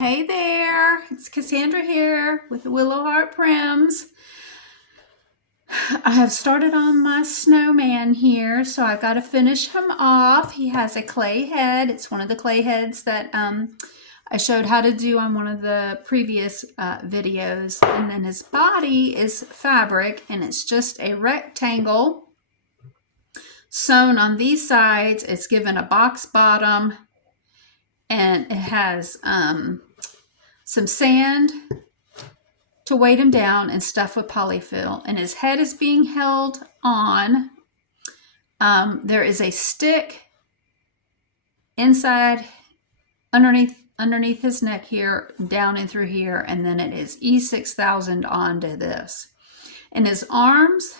Hey there, it's Cassandra here with the Willow Heart Prims. I have started on my snowman here, so I've got to finish him off. He has a clay head. It's one of the clay heads that I showed how to do on one of the previous videos. And then his body is fabric, and it's just a rectangle sewn on these sides. It's given a box bottom, and it has some sand to weight him down and stuff with polyfill, and his head is being held on. There is a stick inside underneath his neck here, down and through here, and then it is E6000 onto this. And his arms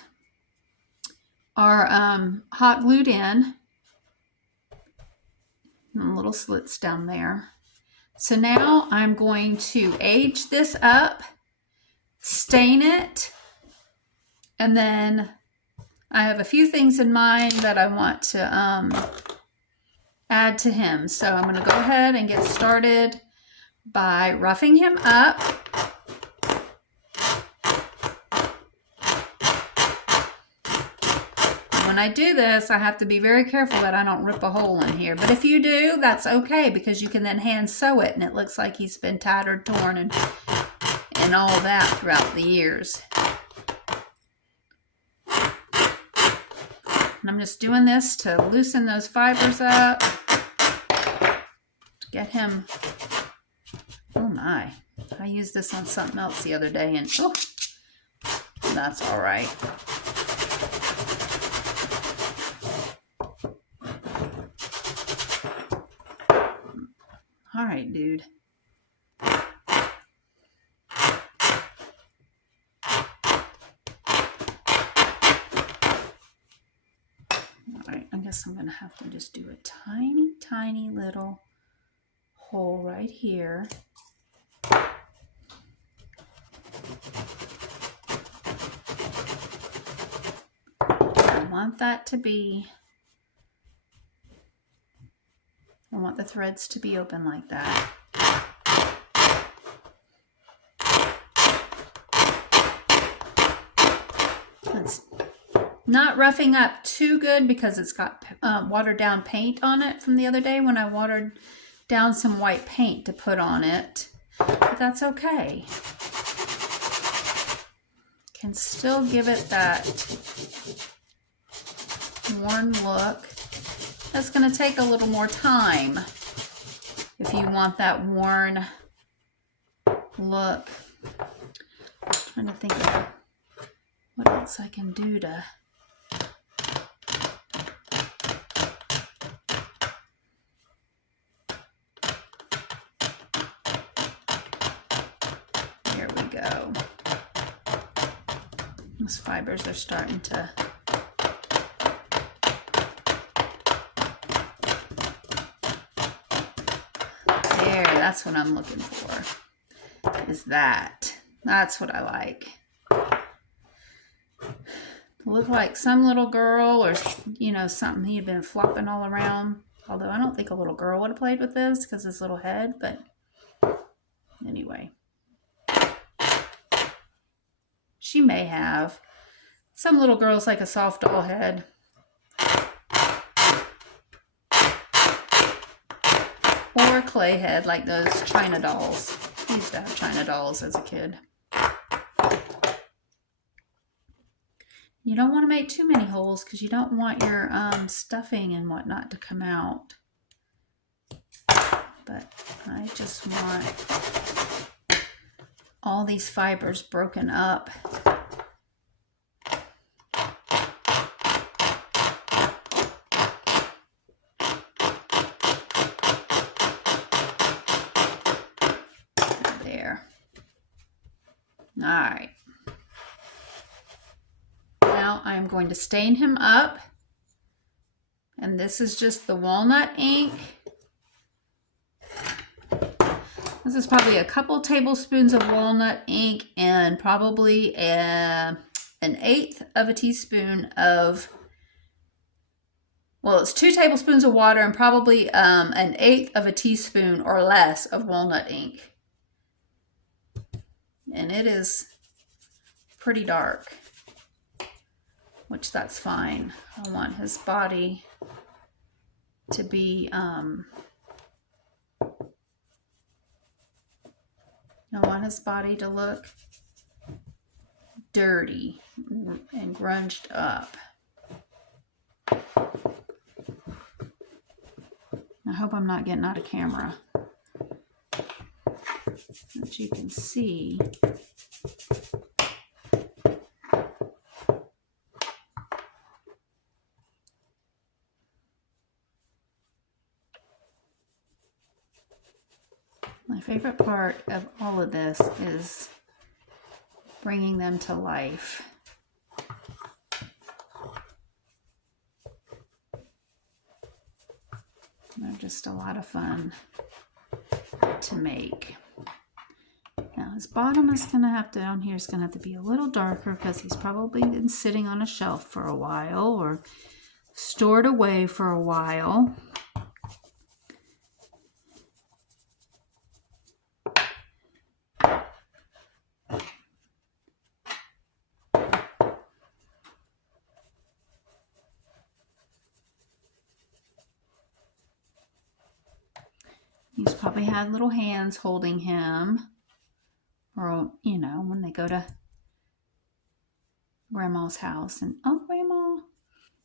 are hot glued in, and little slits down there. So now I'm going to age this up, stain it, and then I have a few things in mind that I want to add to him. So I'm going to go ahead and get started by roughing him up. When I do this, I have to be very careful that I don't rip a hole in here. But if you do, that's okay, because you can then hand sew it and it looks like he's been tattered, torn, and all that throughout the years. And I'm just doing this to loosen those fibers up, to get him. Oh my, I used this on something else the other day, and oh, that's all right. All right, dude. All right, I guess I'm gonna have to just do a tiny, tiny little hole right here. I want that to be, I want the threads to be open like that. It's not roughing up too good because it's got watered down paint on it from the other day when I watered down some white paint to put on it, but that's okay. Can still give it that worn look. That's going to take a little more time if you want that worn look. I'm trying to think of what else I can do to there we go. Those fibers are starting to there, that's what I'm looking for, is that. That's what I like. Look like some little girl, or you know, something he'd been flopping all around. Although I don't think a little girl would have played with this because his little head, but anyway. She may have. Some little girls like a soft doll head. Or a clay head like those China dolls. I used to have China dolls as a kid. You don't want to make too many holes because you don't want your stuffing and whatnot to come out. But I just want all these fibers broken up. There. All right. Now I'm going to stain him up, and this is just the walnut ink. This is probably a couple tablespoons of walnut ink and probably an 1/8 of a teaspoon of well, it's 2 tablespoons of water and probably an eighth of a teaspoon or less of walnut ink. And it is pretty dark, which that's fine. I want his body to be, I want his body to look dirty and grunged up. I hope I'm not getting out of camera. As you can see, my favorite part of all of this is bringing them to life. They're just a lot of fun to make. Now his bottom is going to have to, down here is going to have to be a little darker because he's probably been sitting on a shelf for a while or stored away for a while. He's probably had little hands holding him, or, you know, when they go to Grandma's house and, oh, Grandma,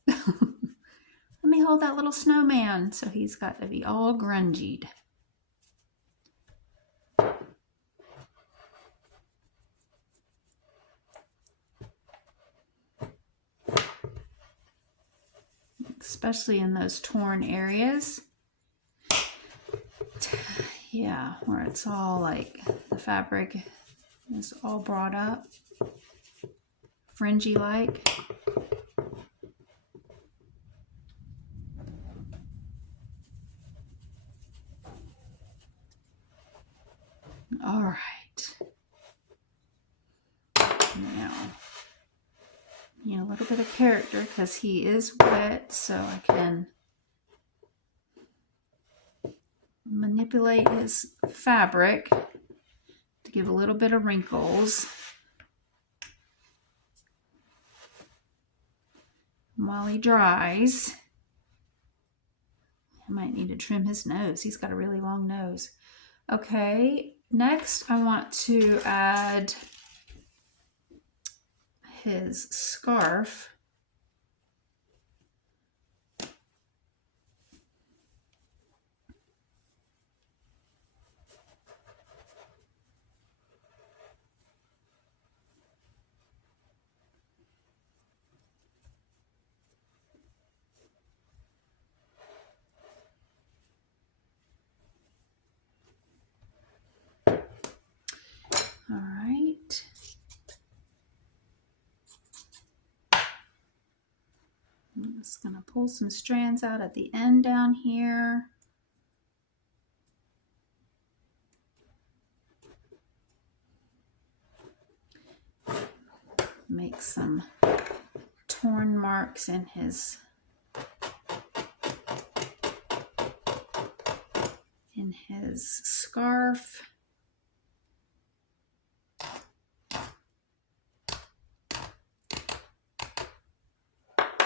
let me hold that little snowman. So he's got to be all grungied. Especially in those torn areas. Yeah, where it's all like the fabric is all brought up, fringy like. All right. Now, you know, a little bit of character because he is wet, so I can manipulate his fabric to give a little bit of wrinkles. And while he dries, I might need to trim his nose. He's got a really long nose. Okay, next I want to add his scarf. All right. I'm just going to pull some strands out at the end down here. Make some torn marks in his scarf.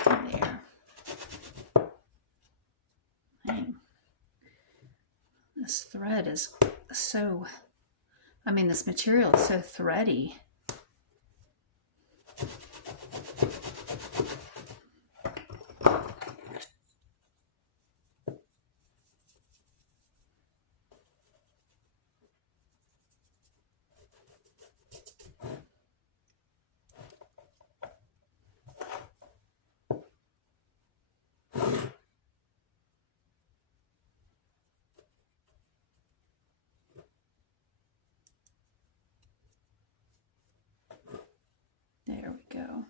There. Man, this thread is so, I mean, this material is so thready. There we go.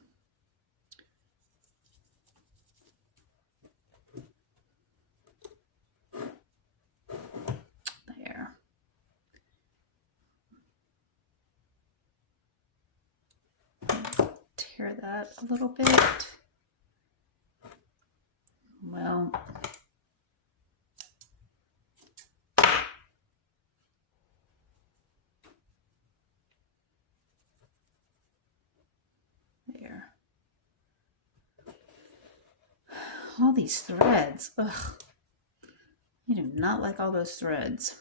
There. Tear that a little bit. Well, All these threads. Ugh. I do not like all those threads.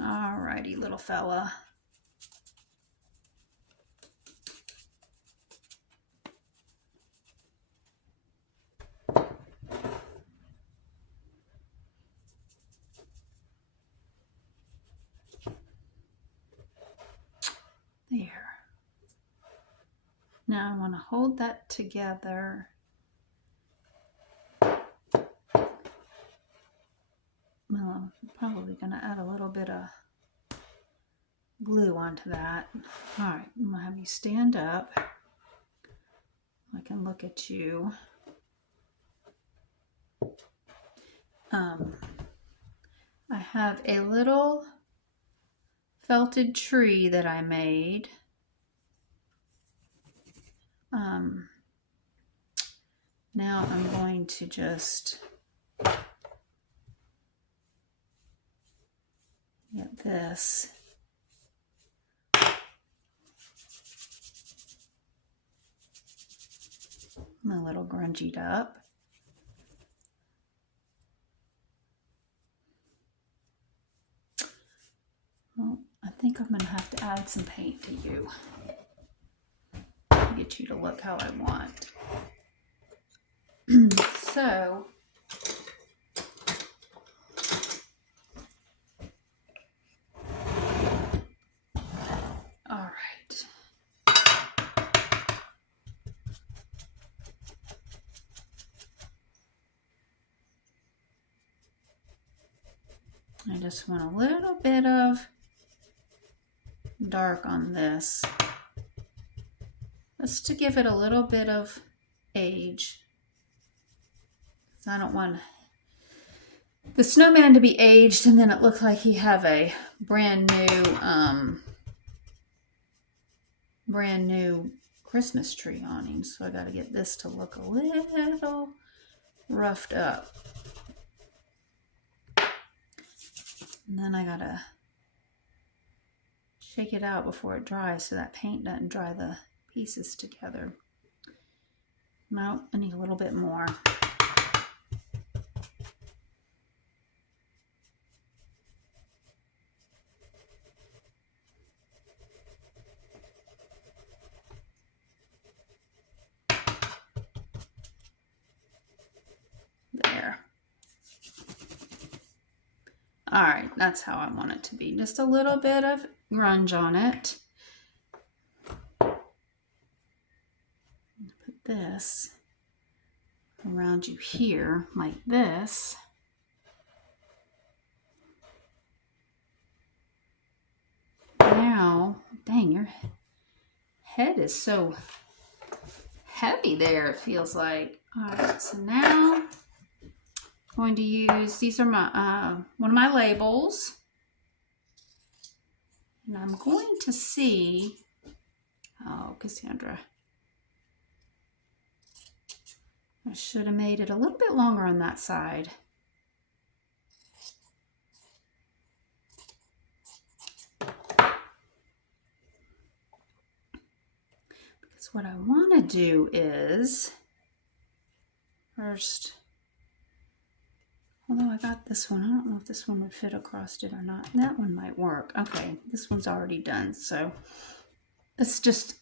Alrighty, little fella. There. Now I want to hold that together. Well, I'm probably going to add a little bit of glue onto that. All right, I'm going to have you stand up. I can look at you. I have a little felted tree that I made. Now I'm going to just get this. I'm a little grungied up. Well, I think I'm going to have to add some paint to you to get you to look how I want. So, all right. I just want a little bit of dark on this, just to give it a little bit of age. I don't want the snowman to be aged and then it looked like he have a brand new Christmas tree on him. So I got to get this to look a little roughed up. And then I got to shake it out before it dries so that paint doesn't dry the pieces together. No, I need a little bit more. There. All right, that's how I want it to be. Just a little bit of grunge on it. Put this around you here like this. Now, dang, your head is so heavy there, it feels like. All right, so now I'm going to use, these are my one of my labels. And I'm going to see, oh, Cassandra, I should have made it a little bit longer on that side. Because what I want to do is, first, although I got this one, I don't know if this one would fit across it or not. That one might work. Okay, this one's already done. So it's just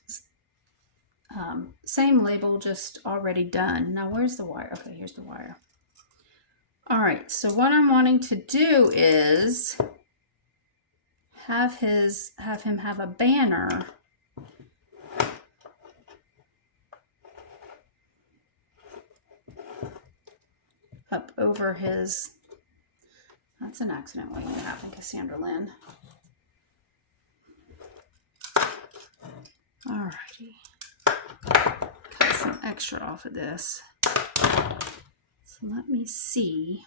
same label, just already done. Now where's the wire? Okay, here's the wire. All right, so what I'm wanting to do is have him have a banner up over his, that's an accident waiting to happen, Cassandra Lynn. Alrighty. Cut some extra off of this. So let me see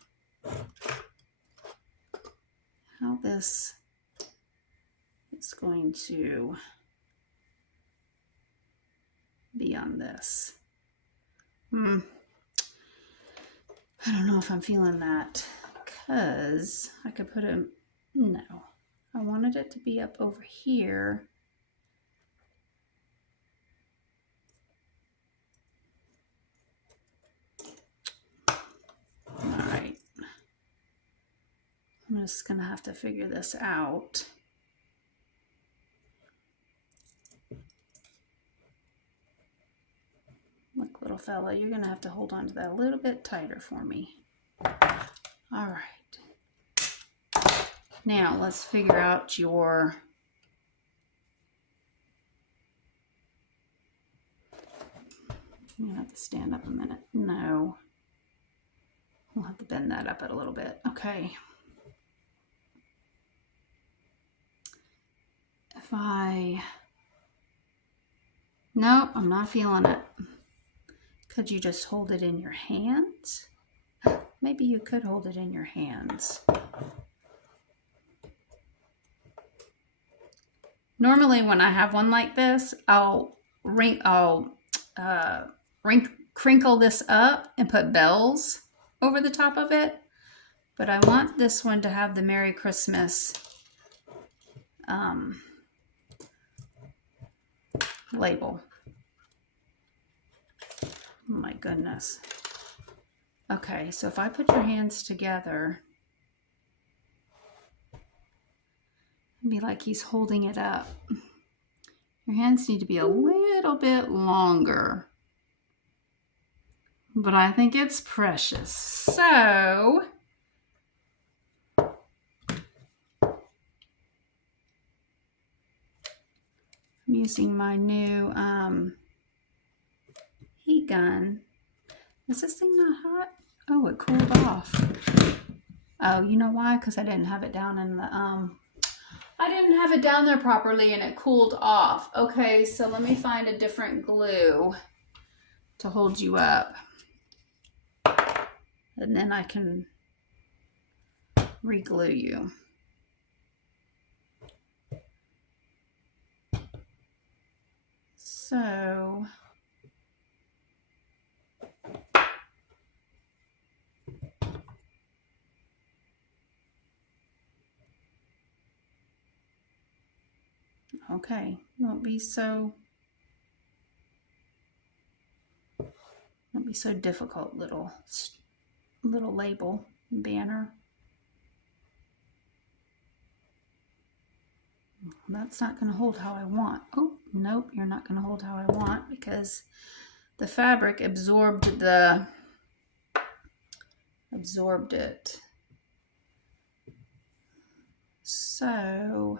how this is going to be on this. I don't know if I'm feeling that, because I could put him, no. I wanted it to be up over here. I'm just gonna have to figure this out. Look, little fella, you're gonna have to hold on to that a little bit tighter for me. All right. Now let's figure out your you have to stand up a minute. No. We'll have to bend that up a little bit. Okay. No, I'm not feeling it. Could you just hold it in your hands? Maybe you could hold it in your hands. Normally when I have one like this, I'll crinkle this up and put bells over the top of it. But I want this one to have the Merry Christmas label. Oh my goodness. Okay, so if I put your hands together, it'd be like he's holding it up. Your hands need to be a little bit longer, but I think it's precious. So I'm using my new heat gun. Is this thing not hot? Oh, it cooled off. Oh, you know why? Because I didn't have it down in the I didn't have it down there properly and it cooled off. Okay, so let me find a different glue to hold you up. And then I can re-glue you. So okay, won't be so difficult, little label banner. That's not going to hold how I want. Oh, nope, you're not going to hold how I want because the fabric absorbed it. So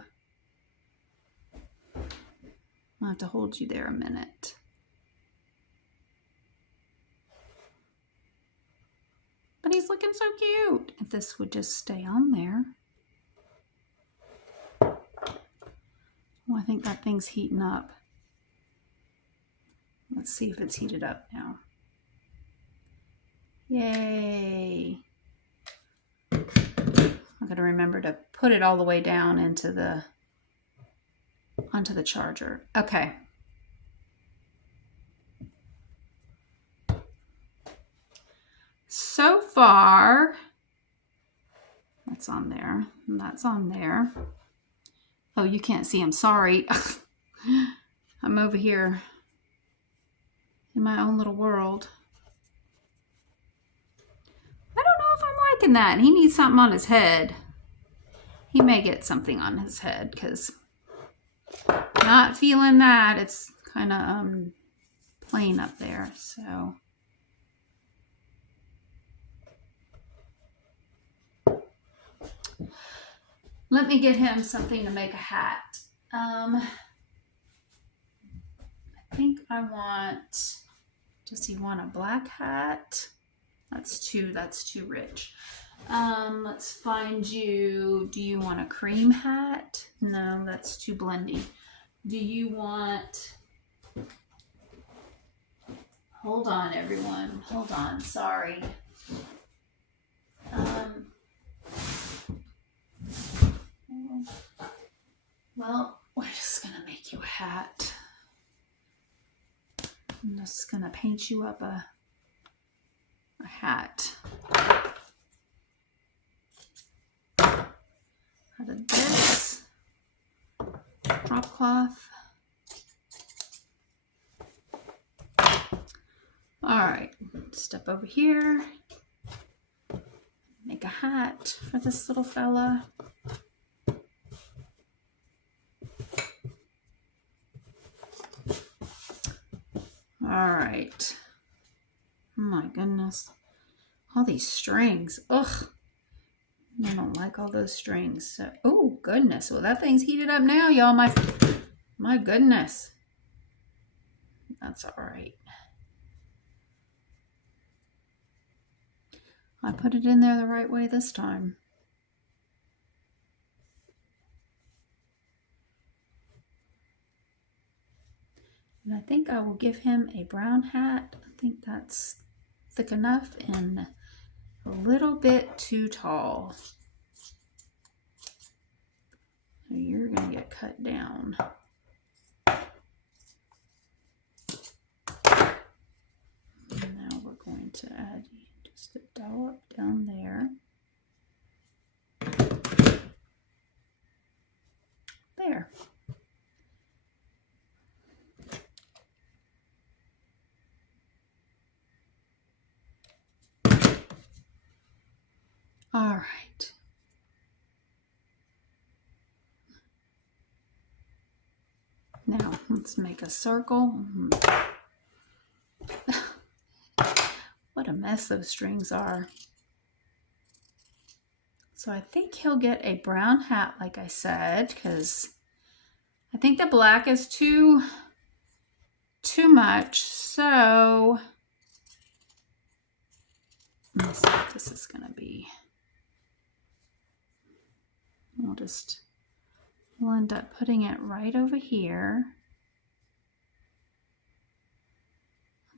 I'll have to hold you there a minute. But he's looking so cute. If this would just stay on there. Oh, I think that thing's heating up. Let's see if it's heated up now. Yay. I gotta remember to put it all the way down onto the charger. Okay. So far, that's on there, and that's on there. Oh, you can't see, I'm sorry. I'm over here in my own little world. I don't know if I'm liking that. He needs something on his head. He may get something on his head because not feeling that. It's kind of plain up there, so. Let me get him something to make a hat. I think I want, does he want a black hat? That's too rich. Let's find you, do you want a cream hat? No, that's too blendy. Do you want, hold on everyone, hold on, sorry. Well, we're just gonna make you a hat. I'm just gonna paint you up a hat. Out of this drop cloth. All right, step over here. Make make a hat for this little fella. All right. Oh my goodness. All these strings. Ugh. I don't like all those strings. So, oh goodness. Well, that thing's heated up now, y'all. My goodness. That's all right. I put it in there the right way this time. And I think I will give him a brown hat. I think that's thick enough and a little bit too tall. So you're going to get cut down. And now we're going to add just a dollop down there. There. All right. Now let's make a circle. What a mess those strings are. So I think he'll get a brown hat, like I said, because I think the black is too much. So let me see what this is going to be. We'll end up putting it right over here.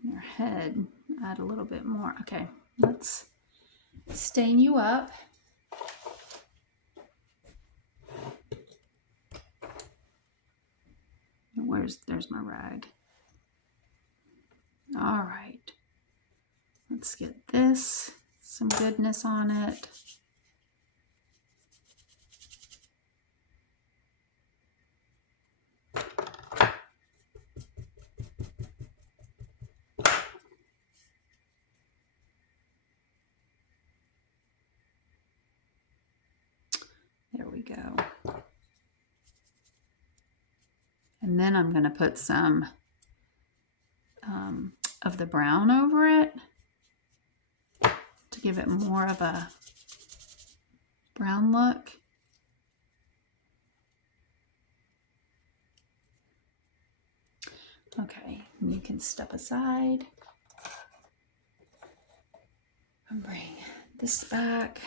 On your head, add a little bit more. Okay, let's stain you up. There's my rag. All right, let's get some goodness on it. There we go. And then I'm going to put some of the brown over it to give it more of a brown look. Okay, you can step aside and bring this back.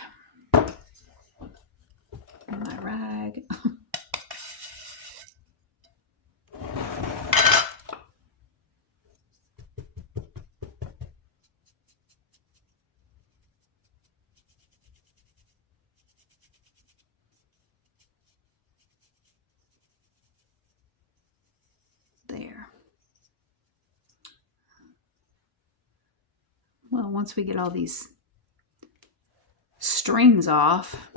My rag. There. Well, once we get all these strings off,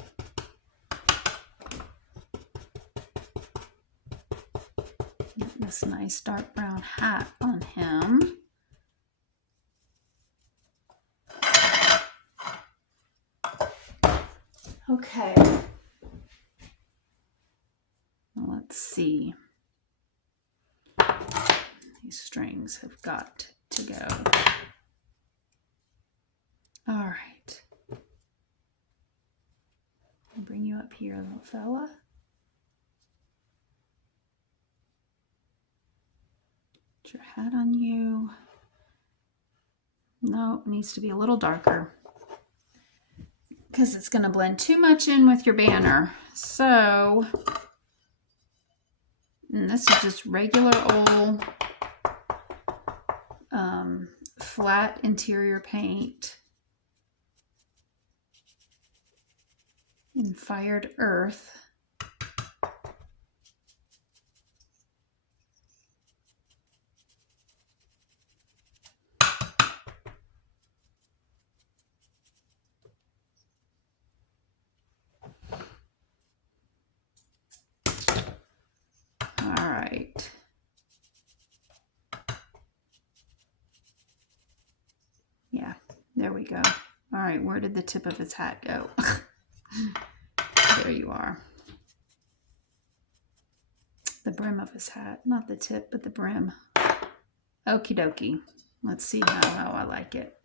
get this nice dark brown hat on him. Okay. Let's see. These strings have got to go. All right. I'll bring you up here, little fella. Put your hat on you. No, it needs to be a little darker because it's going to blend too much in with your banner. So, and this is just regular old flat interior paint in fired earth. All right. Yeah, there we go. All right, where did the tip of his hat go? There you are. The brim of his hat, not the tip, but the brim. Okie dokie. Let's see how I like it.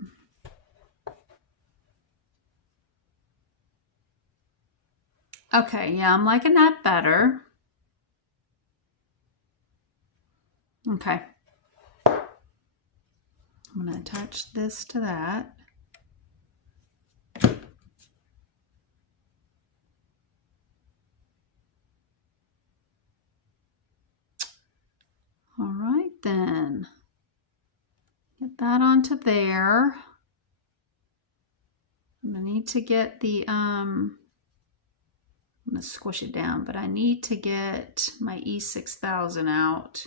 Okay, yeah, I'm liking that better. Okay. I'm going to attach this to that. All right, then. Get that onto there. I'm going to need to get the, I'm going to squish it down, but I need to get my E6000 out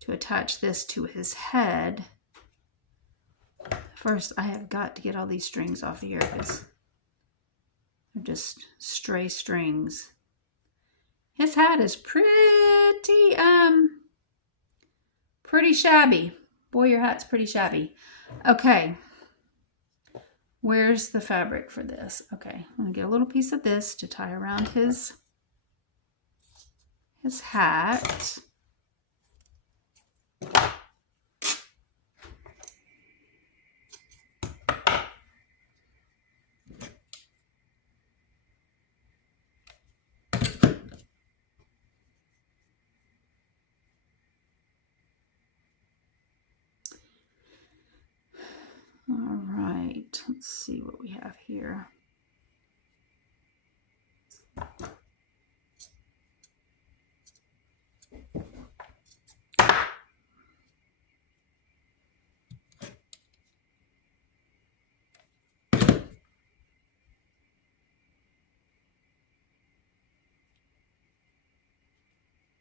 to attach this to his head. First, I have got to get all these strings off of here because they're just stray strings. His hat is pretty shabby. Boy, your hat's pretty shabby. Okay. Where's the fabric for this? Okay, I'm gonna get a little piece of this to tie around his hat. All right, let's see what we have here.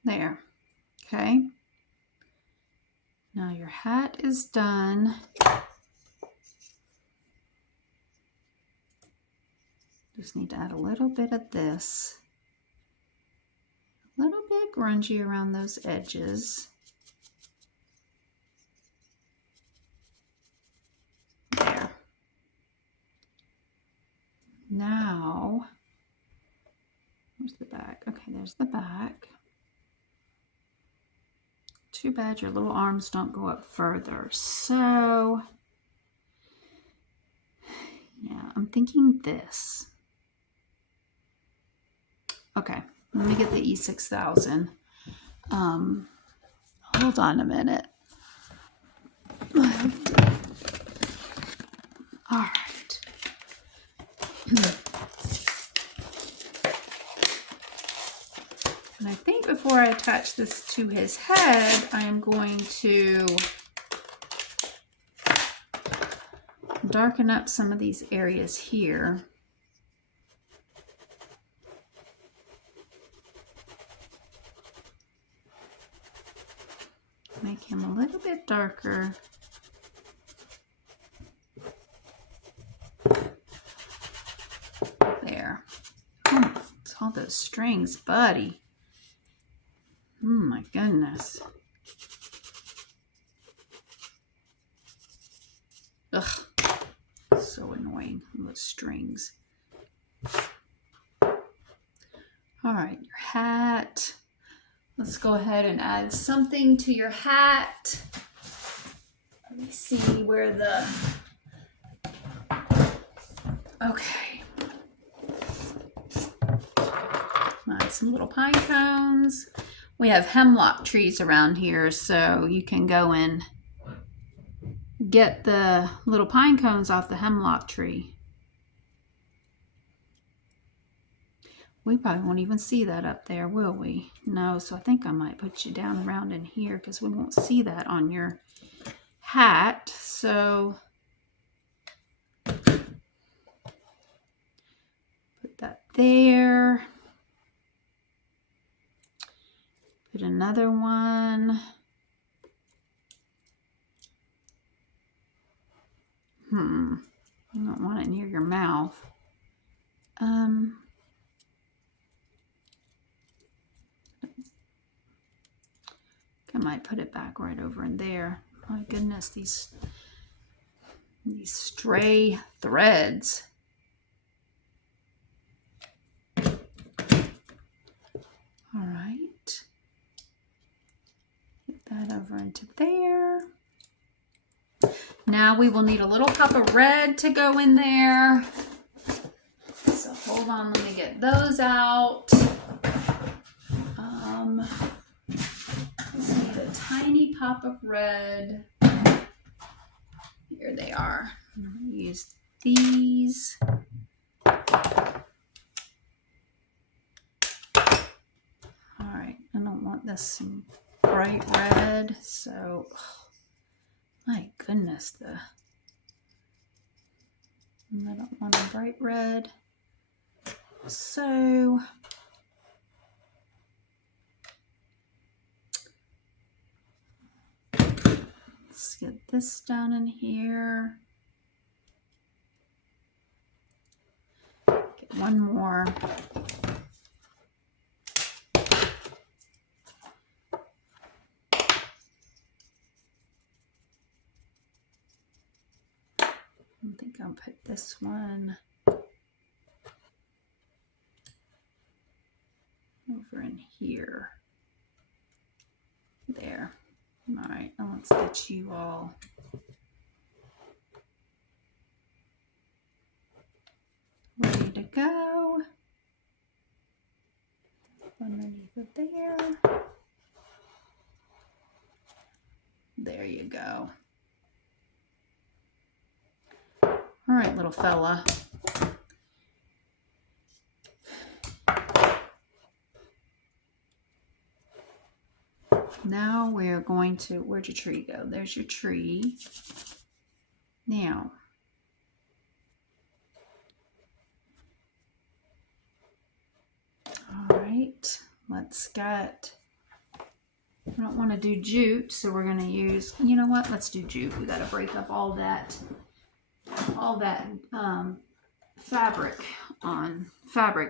There, okay. Now your hat is done. Just need to add a little bit of this. A little bit grungy around those edges. There. Now, where's the back? Okay, there's the back. Too bad your little arms don't go up further. So, yeah, I'm thinking this. Okay, let me get the E6000. Hold on a minute. All right. And I think before I attach this to his head, I am going to darken up some of these areas here. Make him a little bit darker. There. Oh, it's all those strings, buddy. Oh my goodness. Ugh. So annoying, those strings. All right, your hat. Let's go ahead and add something to your hat. Let me see where the... Okay. Add some little pine cones. We have hemlock trees around here, so you can go and get the little pine cones off the hemlock tree. We probably won't even see that up there, will we? No, so I think I might put you down around in here because we won't see that on your hat. So put that there. Put another one. You don't want it near your mouth. I might put it back right over in there. My goodness, these These stray threads. All right. Get that over into there. Now we will need a little pop of red to go in there. So hold on, let me get those out. Let's need a tiny pop of red. Here they are. I'm going to use these. All right, I don't want this bright red, so my goodness, I don't want a bright red. So let's get this down in here. Get one more. I think I'll put this one over in here. There. All right, now let's get you all ready to go. Underneath it there. There you go. All right, little fella. Now we're going to, where'd your tree go? There's your tree. Now, all right, let's get, I don't want to do jute, so we're going to use, you know what, let's do jute. We got to break up all that fabric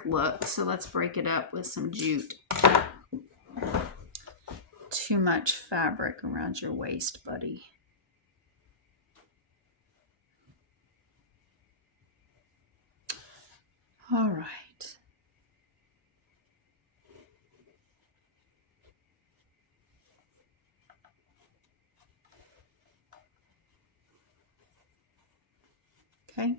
look. So let's break it up with some jute. Too much fabric around your waist, buddy. All right. Okay.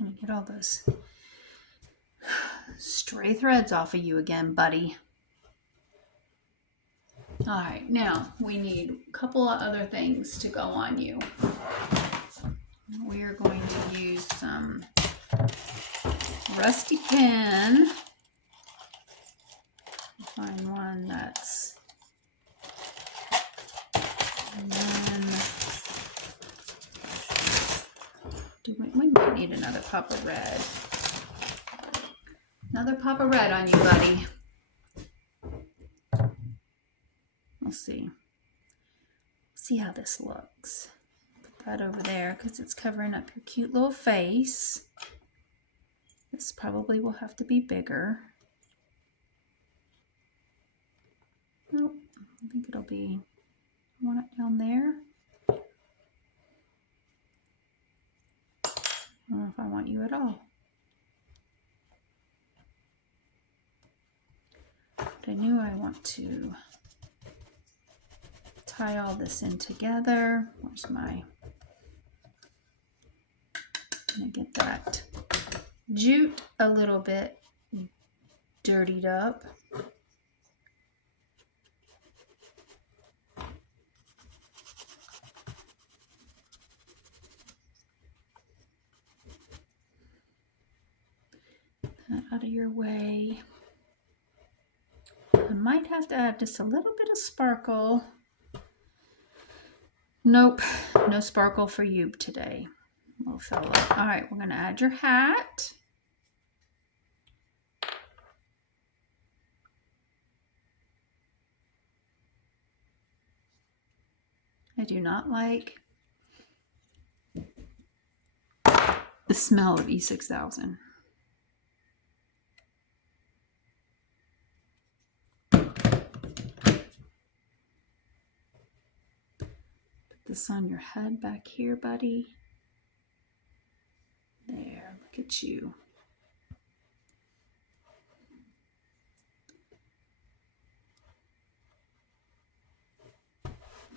Let me get all those stray threads off of you again, buddy. All right, now we need a couple of other things to go on you. We are going to use some rusty pin. Find one that's, and then we might need another pop of red. Another pop of red on you, buddy. We'll see. See how this looks. Put that over there because it's covering up your cute little face. This probably will have to be bigger. Nope, I think it'll be, I want it down there. I don't know if I want you at all. But I knew I want to tie all this in together. Where's my, I'm gonna get that jute a little bit dirtied up. That out of your way. I might have to add just a little bit of sparkle. Nope, no sparkle for you today, little fella. All right, we're gonna add your hat. I do not like the smell of E6000. Put this on your head back here, buddy. There, look at you.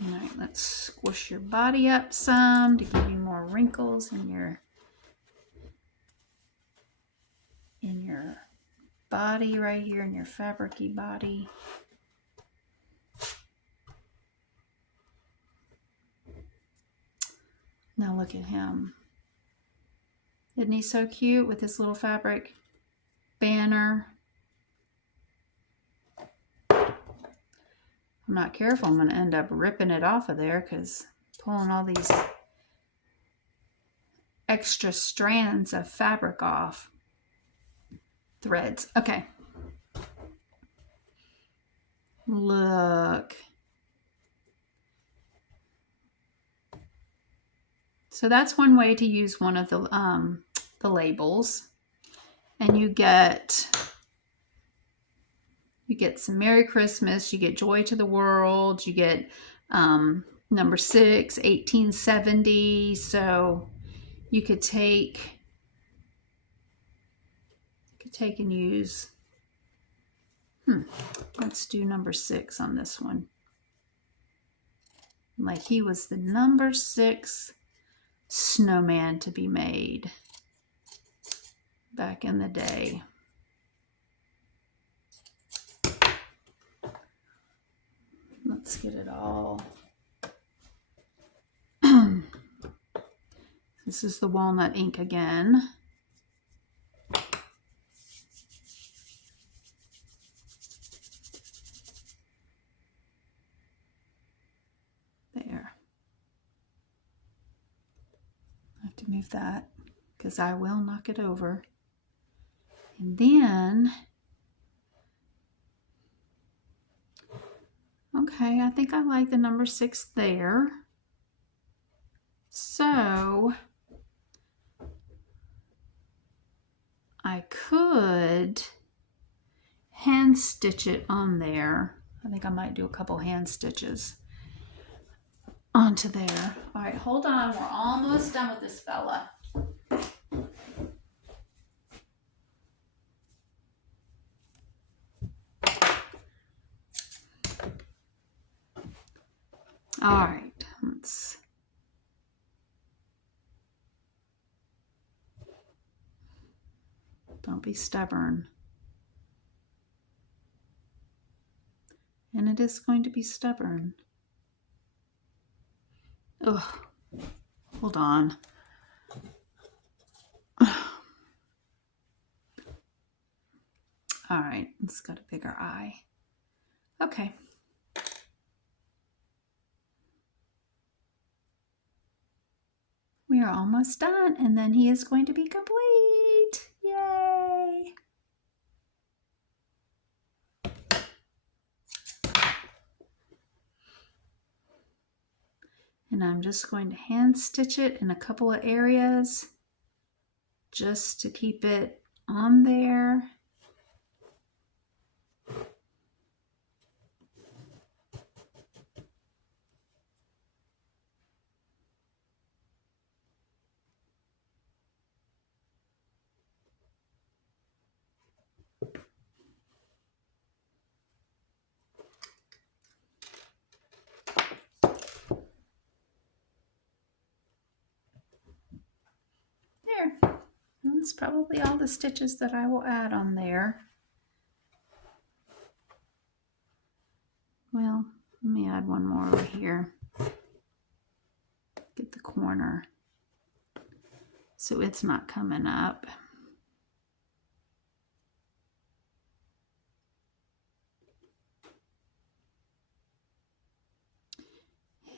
All right, let's squish your body up some to give you more wrinkles in your body right here, in your fabricy body. Now look at him. Isn't he so cute with his little fabric banner? I'm not careful, I'm going to end up ripping it off of there because pulling all these extra strands of fabric off. Threads. Okay. Look. So that's one way to use one of the labels. And you get some Merry Christmas, you get Joy to the World, you get number 6, 1870. So you could take and use, let's do number 6 on this one. Like he was the number 6 snowman to be made back in the day. Let's get it all. This is the walnut ink again. There. I have to move that because I will knock it over. And then, okay, I think I like the number 6 there. So I could hand stitch it on there. I think I might do a couple hand stitches onto there. All right, hold on. We're almost done with this fella. All right, don't be stubborn. And it is going to be stubborn. Ugh, hold on. All right, it's got a bigger eye. Okay. We are almost done, and then he is going to be complete. Yay! And I'm just going to hand stitch it in a couple of areas just to keep it on there. There. That's probably all the stitches that I will add on there. Well, let me add one more over here. Get the corner so it's not coming up.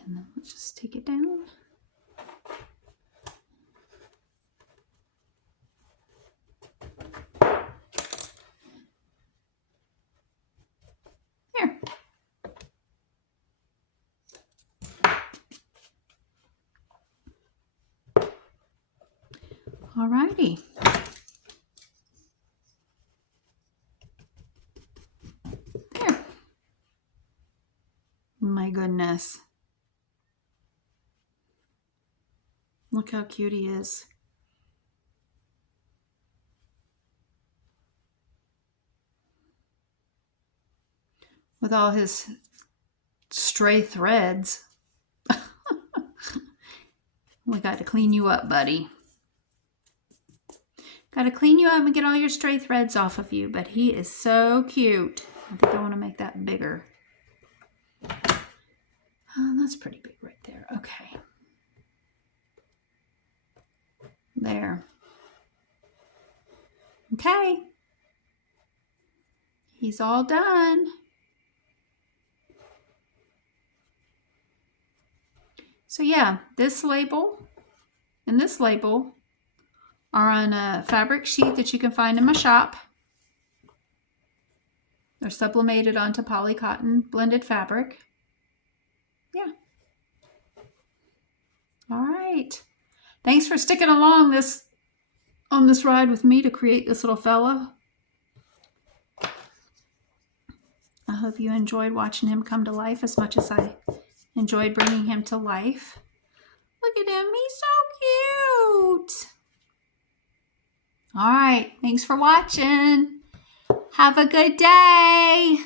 And then let's just take it down. There. Alrighty. There. My goodness. Look how cute he is. With all his stray threads. We got to clean you up, buddy. Got to clean you up and get all your stray threads off of you, but he is so cute. I think I want to make that bigger. That's pretty big right there. Okay. There. Okay. He's all done. So yeah, this label and this label are on a fabric sheet that you can find in my shop. They're sublimated onto poly cotton blended fabric. Yeah. All right. Thanks for sticking along on this ride with me to create this little fella. I hope you enjoyed watching him come to life as much as I enjoyed bringing him to life. Look at him, he's so cute. All right, thanks for watching. Have a good day.